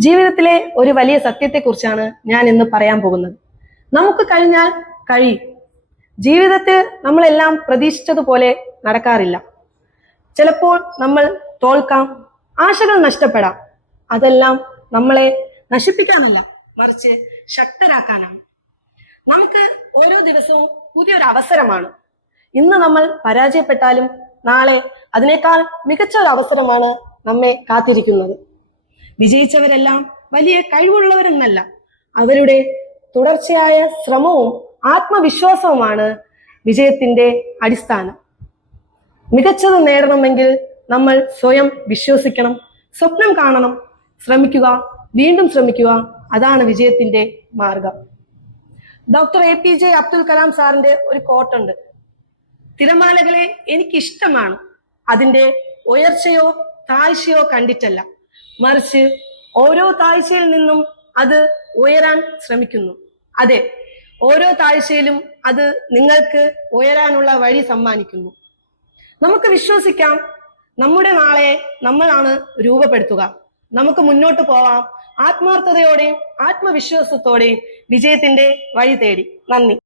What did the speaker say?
ജീവിതത്തിലെ ഒരു വലിയ സത്യത്തെക്കുറിച്ചാണ് ഞാൻ ഇന്ന് പറയാൻ പോകുന്നത്. നമുക്ക് കഴിഞ്ഞാൽ കഴിയും. ജീവിതത്തിൽ നമ്മളെല്ലാം പ്രതീക്ഷിച്ചതുപോലെ നടക്കാറില്ല. ചിലപ്പോൾ നമ്മൾ തോൽക്കാം ആശകൾ നഷ്ടപ്പെടാം. അതെല്ലാം നമ്മളെ നശിപ്പിക്കാനല്ല മറിച്ച് ശക്തരാക്കാനാണ്. നമുക്ക് ഓരോ ദിവസവും പുതിയൊരു അവസരമാണ്. ഇന്ന് നമ്മൾ പരാജയപ്പെട്ടാലും നാളെ അതിനേക്കാൾ മികച്ച ഒരു അവസരമാണ് നമ്മെ കാത്തിരിക്കുന്നത്. വിജയിച്ചവരെല്ലാം വലിയ കഴിവുള്ളവരെന്നല്ല. അവരുടെ തുടർച്ചയായ ശ്രമവും ആത്മവിശ്വാസവുമാണ് വിജയത്തിന്റെ അടിസ്ഥാനം. മികച്ചത് നേടണമെങ്കിൽ നമ്മൾ സ്വയം വിശ്വസിക്കണം സ്വപ്നം കാണണം ശ്രമിക്കുക വീണ്ടും ശ്രമിക്കുക. അതാണ് വിജയത്തിന്റെ മാർഗം. Doctor A P J Abdul Kalam സാറിന്റെ ഒരു കോട്ടുണ്ട് തിരമാലകളെ എനിക്കിഷ്ടമാണ്. അതിന്റെ ഉയർച്ചയോ താഴ്ചയോ കണ്ടിട്ടല്ല. മറിച്ച് ഓരോ താഴ്ചയിൽ നിന്നും അത് ഉയരാൻ ശ്രമിക്കുന്നു. അതെ ഓരോ താഴ്ചയിലും അത് നിങ്ങൾക്ക് ഉയരാനുള്ള വഴി സമ്മാനിക്കുന്നു. നമുക്ക് വിശ്വസിക്കാം നമ്മുടെ നാളെ നമ്മളാണ് രൂപപ്പെടുത്തുക. നമുക്ക് മുന്നോട്ട് പോവാം. ആത്മാർത്ഥതയോടെയും ആത്മവിശ്വാസത്തോടെയും വിജയത്തിന്റെ വഴി തേടി. നന്ദി.